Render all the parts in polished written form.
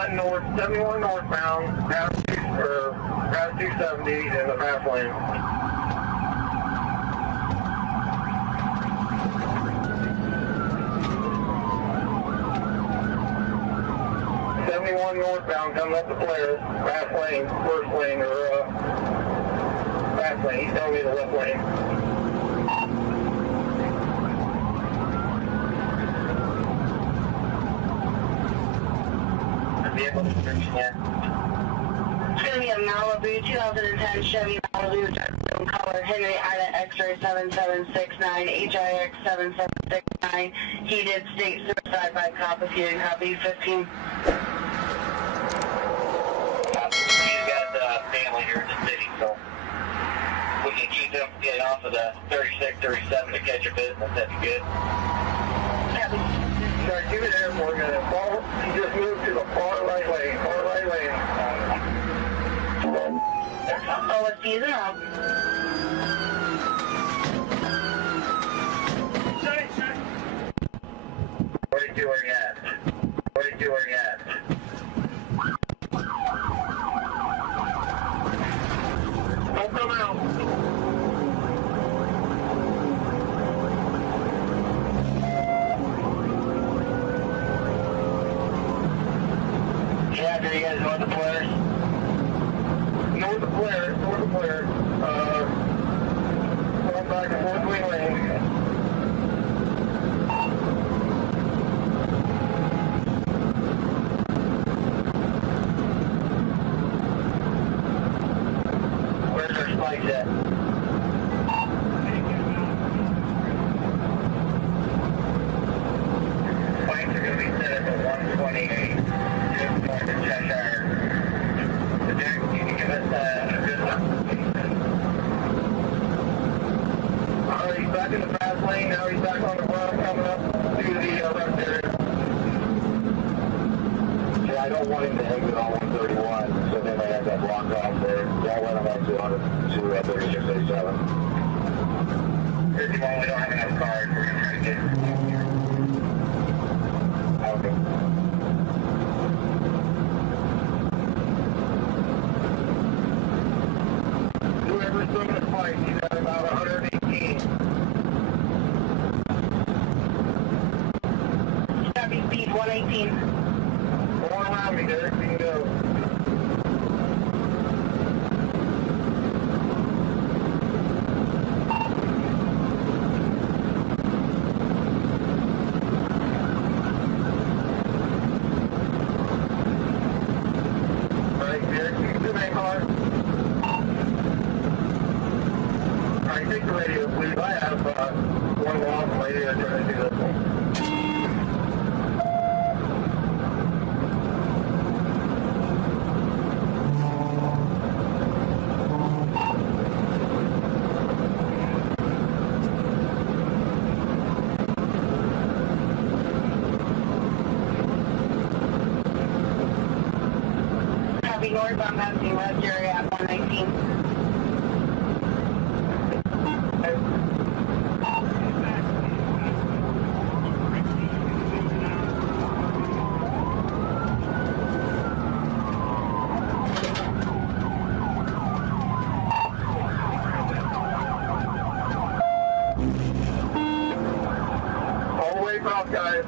71 northbound, pass 270 in the fast lane. Northbound coming up the flare, fast lane, first lane, or fast lane. He's telling me the left lane. Vehicle description here. It's going to be a Malibu 2010 Chevy Malibu, color Henry Ida X-ray 7769, HIX 7769. He did state suicide by cop. If you didn't copy, 15. Family here in the city, so we can keep them from getting off of the 36, 37 to catch a business. That'd be good. Sorry, give it there for a minute. You just moved to the far right lane. Far right lane. Oh, let's use it up. 42 where you at? 42 where you at? Don't come out. Yeah, are you guys north of Blair? North of Blair, north of Blair. Going back to Fort Wayne Lane. Where's our spikes at? Spikes are going to be set at the 128. Just going to Cheshire. So Jack, can you give us a good location? Alright, he's back in the fast lane. Now he's back on the front, coming up to the left area. Yeah, I don't want him to exit on 131, so then they have that block off there. Don't let him exit on to 3687. 51, we don't have enough cars. We're going to try to get it. Okay. Whoever's doing the fight, he's at about 118. Chevy speed 118. Go on around me, Derek. You can go. Right, Derek, you can do that car. Alright, take the radio, please. I have one long radio trying to do this one. Copy northbound passing west area at 119. All the way across, guys.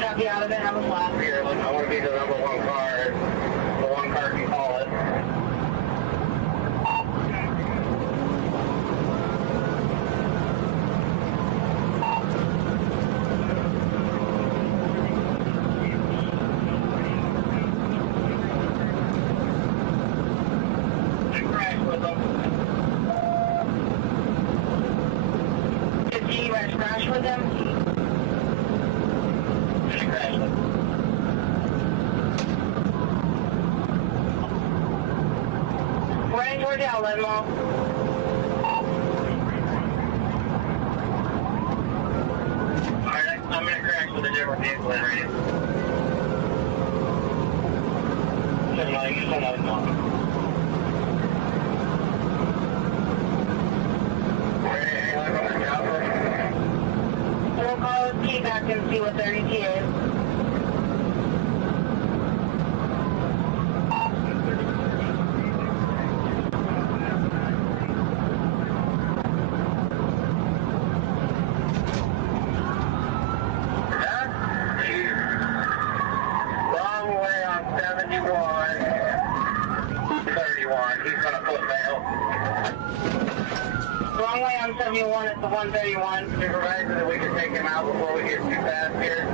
Copy out of it, have a flat. Here, I want to be the number one car. The one car can call it. Crash with them. Did T-Rex crash with them? We're heading toward the outlet mall. Alright, I'm gonna crash with it. Glen Radio. 79, you send out a call. We'll call his key back and see what their ETA is. Wrong way on 71, 31. He's going to put mail. Wrong way on 71 at the 131. Supervisor, that we can take him out before we get too fast here.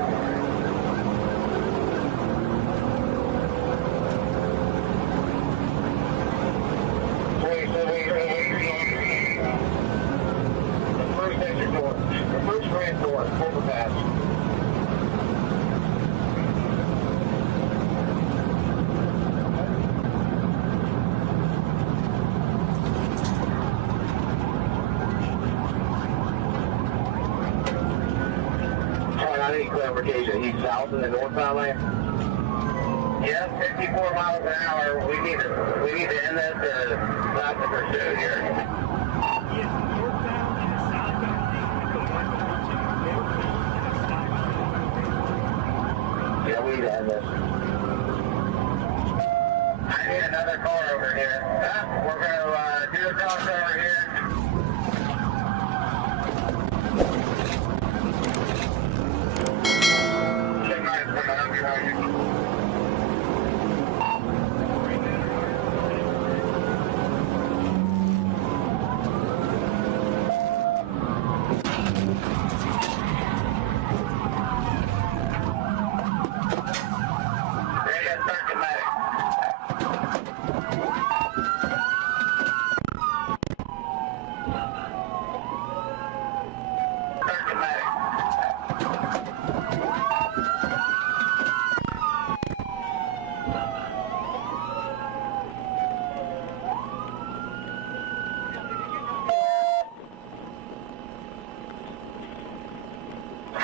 Wait. The first exit door. The first red door. Overpass. I need clarification. He's south in the northbound lane? Yeah, 54 miles an hour. We need to end this or stop the pursuit here. Yeah, we need to end this. I need another car over here. We're going to do a crossover here.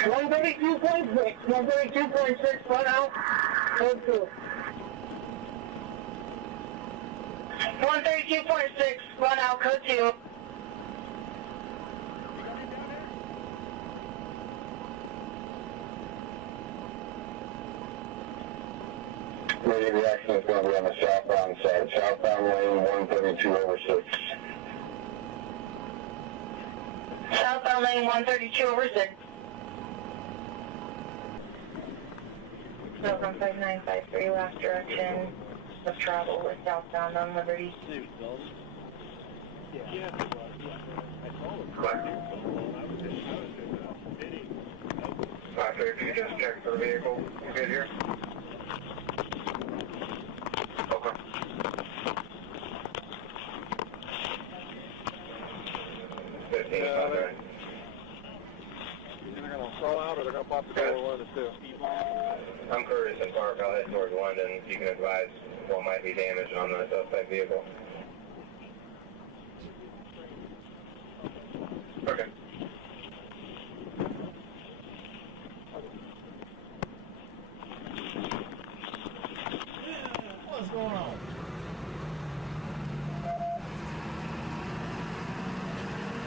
One 132.6, run out. Code 2. 132.6, run out, code 2. The reaction is going to be on the southbound side. Southbound lane 132/6. Southbound lane 132/6. So from 5953 last direction of travel with southbound on Liberty. If you just check for the vehicle, you good here? Okay. They're going to throw out or they're going to pop the door one of the two? I'm Curtis in Park. I'll head towards London. You can advise what might be damaged on the suspect vehicle. Okay. What's going on?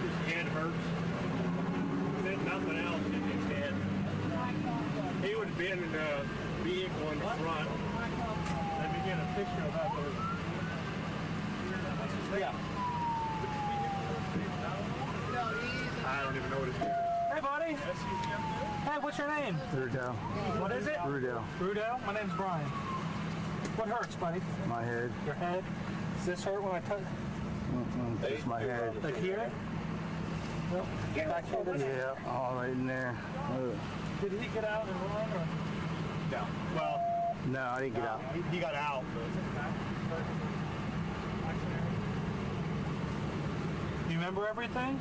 His head hurts. There's nothing else in his head. He would have been in the vehicle in the front. Let me get a picture of that. Yeah. I don't even know what his name is. Hey, buddy. Hey, what's your name? Rudell. What is it? Rudell. Rudell? My name's Brian. What hurts, buddy? My head. Your head? Does this hurt when I touch? Just my head. Like here? Well, back here? Yeah, all right in there. Did he get out and run? Or? No. Well, No, I didn't get out. he got out. You remember everything?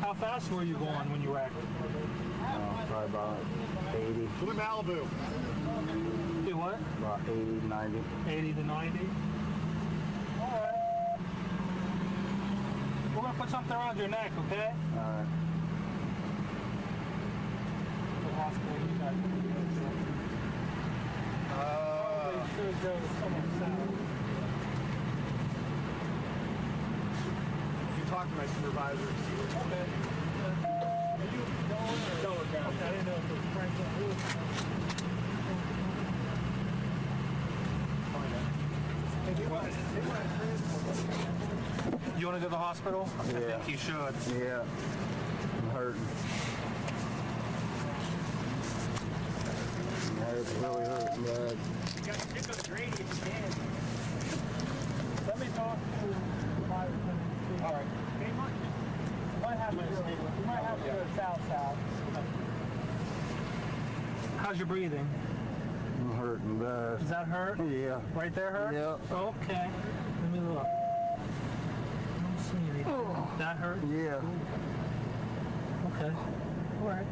How fast were you going when you wrecked? Probably about 80. Go to Malibu. Do what? About 80, 90. 80 to 90? Alright. We're going to put something around your neck, okay? Alright. hospital. You guys can go to. Probably should go to someone south. You talk to my supervisor and see what. Okay. Are you going or? Delaware County. Okay, I didn't know if it was Franklin. You want to go to the hospital? Yeah. I think you should. Yeah. I'm hurting. It's really hurting bad. You got to pick up the grady if you can. Let me talk to my lieutenant. All right. You might have to go south. How's your breathing? I'm hurting bad. Does that hurt? Yeah. Right there hurt? Yeah. Okay. Let me look. I don't see anything. That hurt? Yeah. Okay. All right.